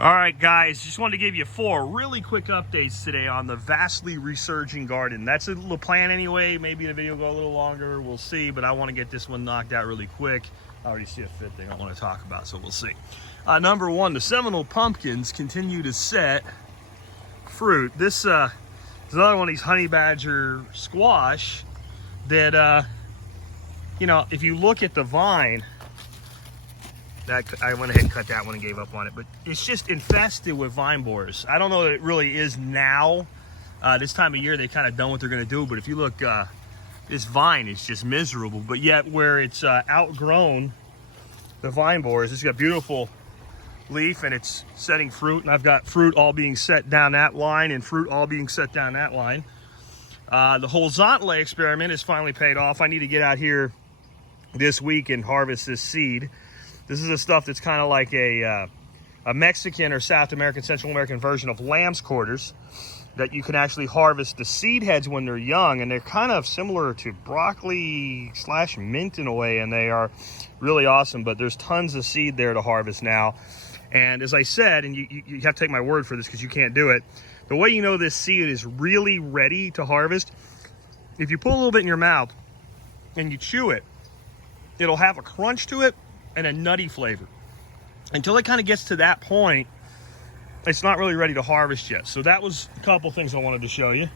All right, guys, just wanted to give you 4 really quick updates today on the vastly resurging garden. That's a little plan anyway. Maybe the video will go a little longer. We'll see, but I want to get this one knocked out really quick. I already see a fit thing I want to talk about, so we'll see. Number 1, the Seminole pumpkins continue to set fruit. This is another one of these honey badger squash that, you know, if you look at the vine, I went ahead and cut that one and gave up on it, but it's just infested with vine borers. I don't know that it really is now. This time of year, they kind of done what they're going to do, but if you look, this vine is just miserable, but yet where it's outgrown the vine borers, it's got a beautiful leaf and it's setting fruit, and I've got fruit all being set down that line and fruit all being set down that line. The horizontal experiment is finally paid off. I need to get out here this week and harvest this seed. This is the stuff that's kind of like a Mexican or South American, Central American version of lamb's quarters that you can actually harvest the seed heads when they're young, and they're kind of similar to broccoli / mint in a way, and they are really awesome, but there's tons of seed there to harvest now. And as I said, and you have to take my word for this because you can't do it, the way you know this seed is really ready to harvest, if you pull a little bit in your mouth and you chew it, it'll have a crunch to it and a nutty flavor. Until it kind of gets to that point, it's not really ready to harvest yet. So that was a couple things I wanted to show you.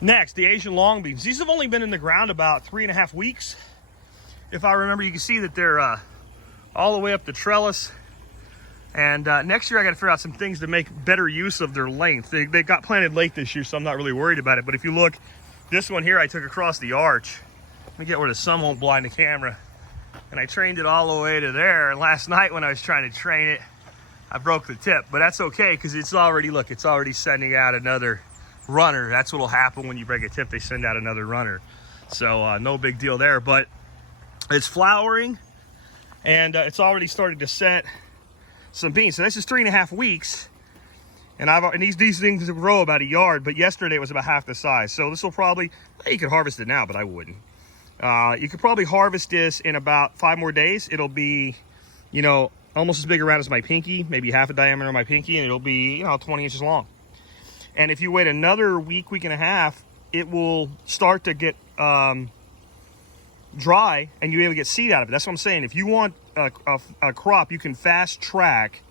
Next, the Asian long beans. These have only been in the ground about 3.5 weeks. If I remember, you can see that they're all the way up the trellis. And next year I got to figure out some things to make better use of their length. They got planted late this year, so I'm not really worried about it. But if you look, this one here I took across the arch. Let me get where the sun won't blind the camera. And I trained it all the way to there. And last night when I was trying to train it, I broke the tip. But that's okay, because it's already, look, it's already sending out another runner. That's what'll happen when you break a tip. They send out another runner. So no big deal there. But it's flowering, and it's already started to set some beans. So this is 3.5 weeks. And these things grow about a yard, but yesterday it was about half the size. So this will probably, you could harvest it now, but I wouldn't. You could probably harvest this in about 5 more days. It'll be, you know, almost as big around as my pinky, maybe half a diameter of my pinky, and it'll be, you know, 20 inches long. And if you wait another week and a half, it will start to get dry, and you'll be able to get seed out of it. That's what I'm saying. If you want a crop, you can fast track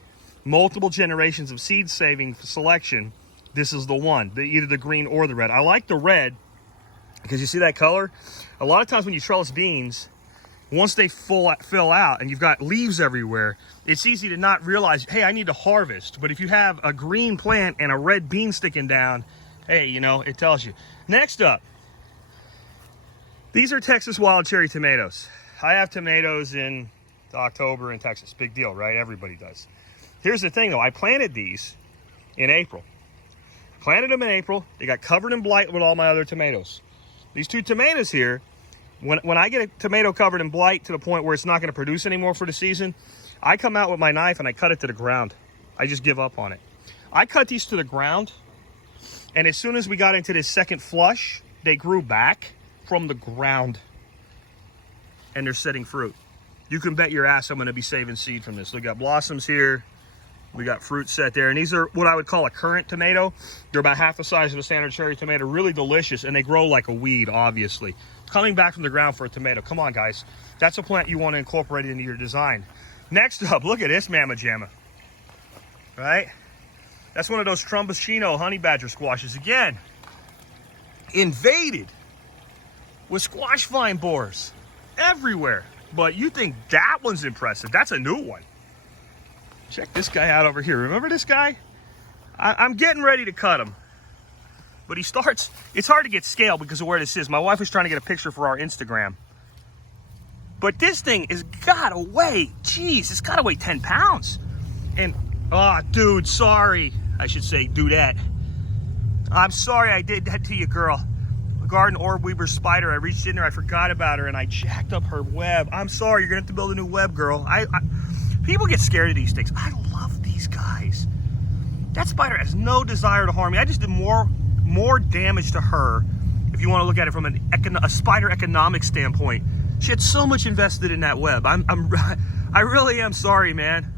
multiple generations of seed saving selection. This is the one, either the green or the red. I like the red because you see that color. A lot of times when you trellis beans, once they fill out and you've got leaves everywhere, it's easy to not realize, hey, I need to harvest. But if you have a green plant and a red bean sticking down, hey, you know, it tells you. Next up, these are Texas wild cherry tomatoes. I have tomatoes in October in Texas. Big deal, right? Everybody does. Here's the thing, though. I planted these in April. Planted them in April. They got covered in blight with all my other tomatoes. These 2 tomatoes here, when I get a tomato covered in blight to the point where it's not going to produce anymore for the season, I come out with my knife and I cut it to the ground. I just give up on it. I cut these to the ground, and as soon as we got into this second flush, they grew back from the ground, and they're setting fruit. You can bet your ass I'm going to be saving seed from this. We got blossoms here. We got fruit set there, and these are what I would call a currant tomato. They're about half the size of a standard cherry tomato, really delicious, and they grow like a weed, obviously. Coming back from the ground for a tomato. Come on, guys. That's a plant you want to incorporate into your design. Next up, look at this mamma jamma, right? That's one of those Trumbuschino honey badger squashes. Again, invaded with squash vine borers everywhere. But you think that one's impressive. That's a new one. Check this guy out over here. Remember this guy? I'm getting ready to cut him. But he starts, it's hard to get scale because of where this is. My wife was trying to get a picture for our Instagram. But this thing has gotta weigh, geez, it's gotta weigh 10 pounds. And, oh, dude, sorry. I should say dudette. I'm sorry I did that to you, girl. A garden orb weaver spider. I reached in there, I forgot about her, and I jacked up her web. I'm sorry, you're gonna have to build a new web, girl. People get scared of these things. I love these guys. That spider has no desire to harm me. I just did more damage to her, if you want to look at it from a spider economic standpoint. She had so much invested in that web. I really am sorry, man.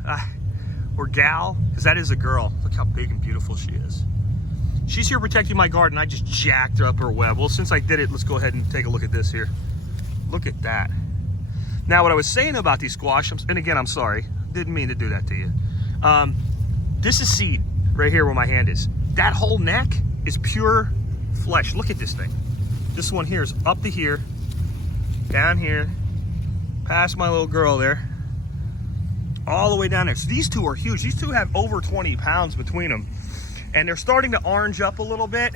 or gal, because that is a girl. Look how big and beautiful she is. She's here protecting my garden. I just jacked up her web. Well, since I did it, let's go ahead and take a look at this here. Look at that. Now, what I was saying about these squash, and again, I'm sorry, didn't mean to do that to you. This is seed right here where my hand is. That whole neck is pure flesh. Look at this thing. This one here is up to here, down here, past my little girl there, all the way down there. So these two are huge. These two have over 20 pounds between them. And they're starting to orange up a little bit.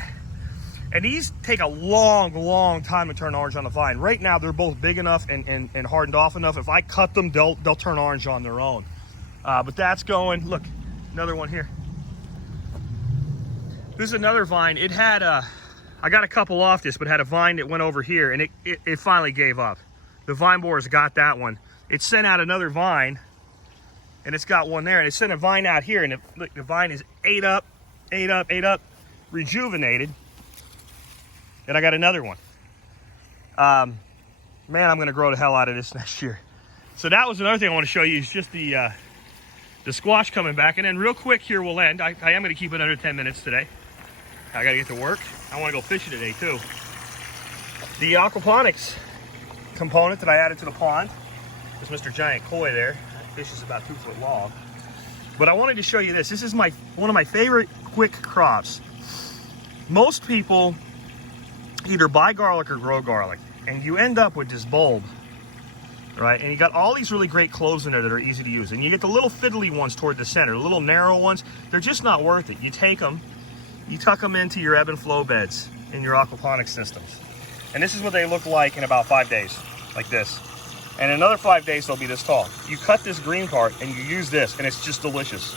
And these take a long, long time to turn orange on the vine. Right now, they're both big enough and hardened off enough. If I cut them, they'll turn orange on their own. But that's going, look, another one here. This is another vine. It had I got a couple off this, but had a vine that went over here, and it finally gave up. The vine borers got that one. It sent out another vine, and it's got one there, and it sent a vine out here, and look, the vine is ate up, rejuvenated. And I got another one. Man, I'm gonna grow the hell out of this next year. So that was another thing I want to show you, is just the squash coming back. And then real quick here, we'll end. I am gonna keep it under 10 minutes today. I gotta get to work. I wanna go fishing today too. The aquaponics component that I added to the pond is Mr. Giant Koi there. That fish is about 2 foot long. But I wanted to show you this. This is one of my favorite quick crops. Most people either buy garlic or grow garlic, and you end up with this bulb, right? And you got all these really great cloves in there that are easy to use. And you get the little fiddly ones toward the center, the little narrow ones. They're just not worth it. You take them, you tuck them into your ebb and flow beds in your aquaponics systems. And this is what they look like in about 5 days, like this. And in another 5 days, they'll be this tall. You cut this green part and you use this, and it's just delicious.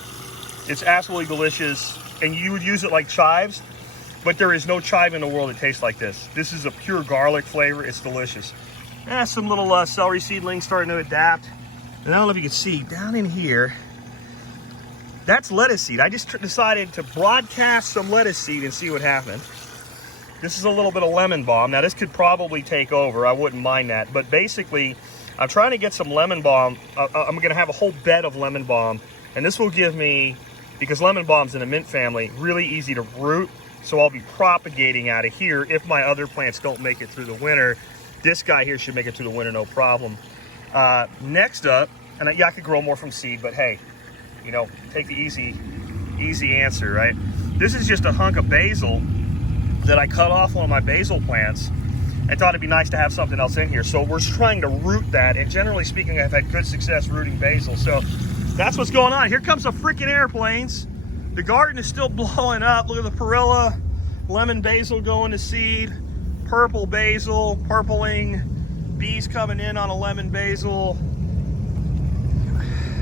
It's absolutely delicious. And you would use it like chives, but there is no chive in the world that tastes like this. This is a pure garlic flavor. It's delicious. Some little celery seedlings starting to adapt. And I don't know if you can see down in here, that's lettuce seed. I just decided to broadcast some lettuce seed and see what happened. This is a little bit of lemon balm. Now this could probably take over. I wouldn't mind that. But basically, I'm trying to get some lemon balm. I'm gonna have a whole bed of lemon balm. And this will give me, because lemon balm's in the mint family, really easy to root. So I'll be propagating out of here if my other plants don't make it through the winter. This guy here should make it through the winter, no problem. Next up, and I could grow more from seed, but hey, you know, take the easy answer, right? This is just a hunk of basil that I cut off one of my basil plants and thought it'd be nice to have something else in here. So we're trying to root that, and generally speaking, I've had good success rooting basil. So that's what's going on. Here comes the freaking airplanes. The garden is still blowing up. Look at the perilla, lemon basil going to seed, purple basil, purpling, bees coming in on a lemon basil.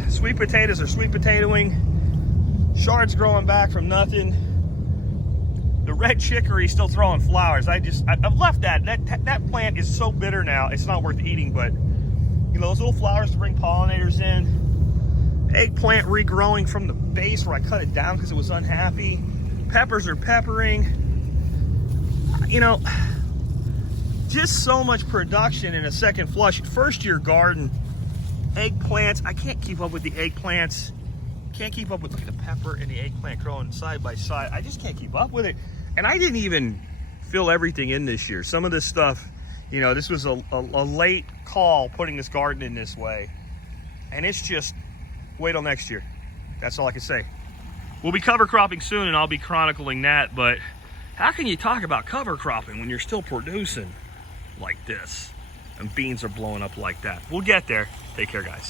Sweet potatoes are sweet potatoing. Shards growing back from nothing. The red chicory is still throwing flowers. I've left that. That plant is so bitter now, it's not worth eating, but you know, those little flowers to bring pollinators in. Eggplant regrowing from the base where I cut it down because it was unhappy. Peppers are peppering. You know, just so much production in a second flush. First year garden, eggplants. I can't keep up with the eggplants. Can't keep up with, look at the pepper and the eggplant growing side by side. I just can't keep up with it. And I didn't even fill everything in this year. Some of this stuff, you know, this was a late call putting this garden in this way. And it's just, wait till next year. That's all I can say. We'll be cover cropping soon, and I'll be chronicling that, but how can you talk about cover cropping when you're still producing like this and beans are blowing up like that? We'll get there. Take care, guys.